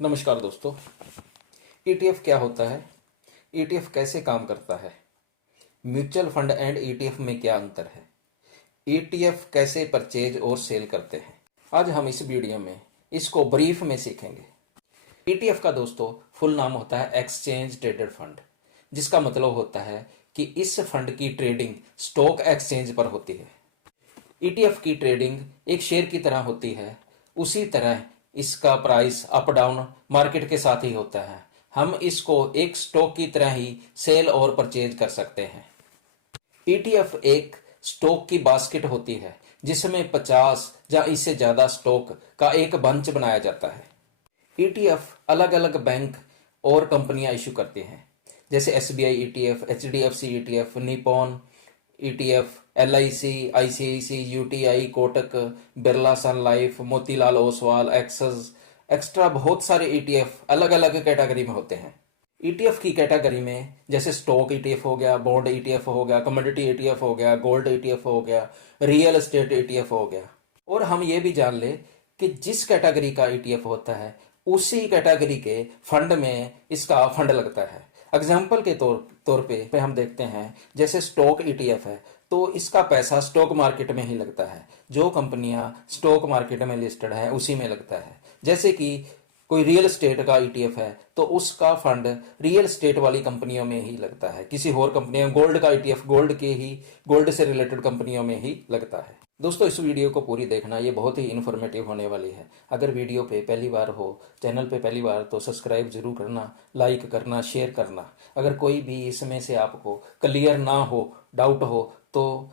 नमस्कार दोस्तों। ईटीएफ क्या होता है? ईटीएफ कैसे काम करता है? म्यूचुअल फंड एंड ईटीएफ में क्या अंतर है? ईटीएफ कैसे परचेज और सेल करते हैं? आज हम इस वीडियो में इसको ब्रीफ में सीखेंगे। ईटीएफ का दोस्तों फुल नाम होता है एक्सचेंज ट्रेडेड फंड, जिसका मतलब होता है कि इस फंड की ट्रेडिंग स्टॉक एक्सचेंज पर होती है। ईटीएफ की ट्रेडिंग एक शेयर की तरह होती है, उसी तरह इसका प्राइस अप डाउन मार्केट के साथ ही होता है। हम इसको एक स्टॉक की तरह ही सेल और परचेज कर सकते हैं। ईटीएफ एक स्टॉक की बास्केट होती है जिसमें 50 या इससे ज्यादा स्टॉक का एक बंच बनाया जाता है। ईटीएफ अलग अलग बैंक और कंपनियां इशू करती हैं, जैसे SBI ETF, HDFC ETF, Nippon ETF, LIC, ICICI, UTI, Kotak, Birla Sun Life, Motilal Oswal, Axis extra बहुत सारे ईटीएफ अलग अलग कैटेगरी में होते हैं। ईटीएफ की कैटेगरी में जैसे स्टॉक ईटीएफ हो गया, बॉन्ड ईटीएफ हो गया, कमोडिटी ईटीएफ हो गया, गोल्ड ईटीएफ हो गया, रियल एस्टेट ईटीएफ हो गया। और हम ये भी जान ले कि जिस कैटेगरी का ईटीएफ होता है उसी कैटेगरी के फंड में इसका फंड लगता है। एग्जाम्पल के तौर पे हम देखते हैं, जैसे स्टॉक ईटीएफ है तो इसका पैसा स्टॉक मार्केट में ही लगता है। जो कंपनियां स्टॉक मार्केट में लिस्टेड है उसी में लगता है। जैसे कि कोई रियल एस्टेट का ईटीएफ है तो उसका फंड रियल एस्टेट वाली कंपनियों में ही लगता है। किसी और कंपनियों, गोल्ड का ईटीएफ गोल्ड से रिलेटेड कंपनियों में ही लगता है। दोस्तों, इस वीडियो को पूरी देखना, ये बहुत ही इन्फॉर्मेटिव होने वाली है। अगर वीडियो पे पहली बार हो, चैनल पे पहली बार, तो सब्सक्राइब जरूर करना, लाइक करना, शेयर करना। अगर कोई भी इसमें से आपको क्लियर ना हो, डाउट हो, तो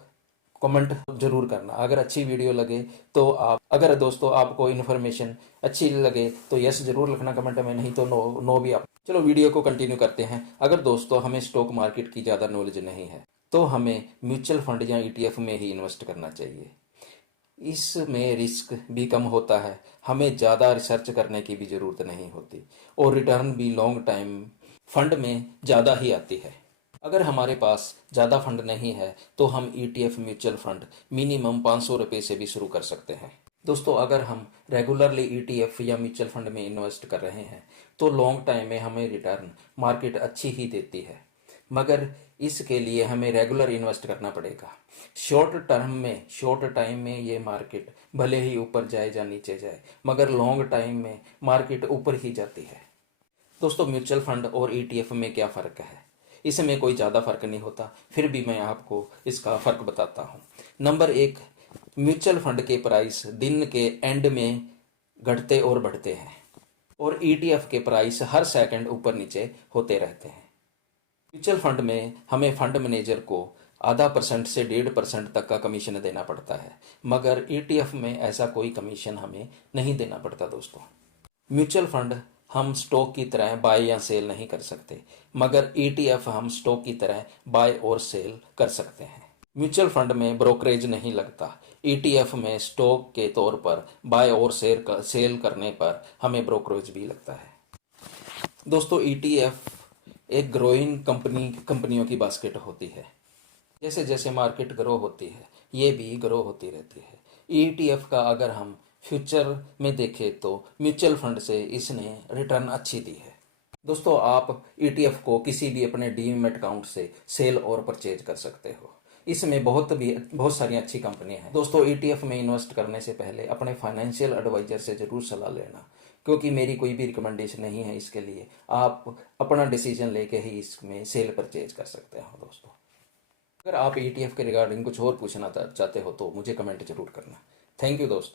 कमेंट जरूर करना। अगर अच्छी वीडियो लगे तो अगर दोस्तों आपको इन्फॉर्मेशन अच्छी लगे तो यस जरूर लिखना कमेंट में, नहीं तो नो भी आप। चलो वीडियो को कंटिन्यू करते हैं। अगर दोस्तों हमें स्टॉक मार्केट की ज़्यादा नॉलेज नहीं है तो हमें म्यूचुअल फंड या ईटीएफ में ही इन्वेस्ट करना चाहिए। इसमें रिस्क भी कम होता है, हमें ज़्यादा रिसर्च करने की भी ज़रूरत नहीं होती और रिटर्न भी लॉन्ग टाइम फंड में ज़्यादा ही आती है। अगर हमारे पास ज़्यादा फंड नहीं है तो हम ईटीएफ म्यूचुअल फंड मिनिमम 500 रुपये से भी शुरू कर सकते हैं। दोस्तों, अगर हम रेगुलरली ईटीएफ या म्यूचुअल फंड में इन्वेस्ट कर रहे हैं तो लॉन्ग टाइम में हमें रिटर्न मार्केट अच्छी ही देती है, मगर इसके लिए हमें रेगुलर इन्वेस्ट करना पड़ेगा। शॉर्ट टाइम में ये मार्केट भले ही ऊपर जाए या नीचे जाए, मगर लॉन्ग टाइम में मार्केट ऊपर ही जाती है। दोस्तों, म्यूचुअल फंड और ईटीएफ में क्या फ़र्क है? इसमें कोई ज़्यादा फर्क नहीं होता, फिर भी मैं आपको इसका फ़र्क बताता हूँ। नंबर 1, म्यूचुअल फंड के प्राइस दिन के एंड में घटते और बढ़ते हैं और ईटीएफ के प्राइस हर सेकंड ऊपर नीचे होते रहते हैं। म्यूचुअल फंड में हमें फंड मैनेजर को 0.5% से 1.5% तक का कमीशन देना पड़ता है, मगर ईटीएफ में ऐसा कोई कमीशन हमें नहीं देना पड़ता। दोस्तों, म्यूचुअल फंड हम स्टॉक की तरह बाय या सेल नहीं कर सकते, मगर ईटीएफ हम स्टॉक की तरह बाय और सेल कर सकते हैं। म्यूचुअल फंड में ब्रोकरेज नहीं लगता, ईटीएफ में स्टॉक के तौर पर बाय और सेल करने पर हमें ब्रोकरेज भी लगता है। दोस्तों, ईटीएफ एक ग्रोइंग कंपनियों की बास्केट होती है। जैसे जैसे मार्केट ग्रो होती है ये भी ग्रो होती रहती है। ईटीएफ का अगर हम फ्यूचर में देखें तो म्यूचुअल फंड से इसने रिटर्न अच्छी दी है। दोस्तों, आप ईटीएफ को किसी भी अपने डीमैट अकाउंट से सेल और परचेज कर सकते हो। इसमें बहुत सारी अच्छी कंपनियां हैं। दोस्तों, ईटीएफ में इन्वेस्ट करने से पहले अपने फाइनेंशियल एडवाइजर से जरूर सलाह लेना, क्योंकि मेरी कोई भी रिकमेंडेशन नहीं है इसके लिए। आप अपना डिसीजन लेके ही इसमें सेल परचेज कर सकते हो। दोस्तों, अगर आप ईटीएफ के रिगार्डिंग कुछ और पूछना चाहते हो तो मुझे कमेंट जरूर करना। थैंक यू दोस्तों।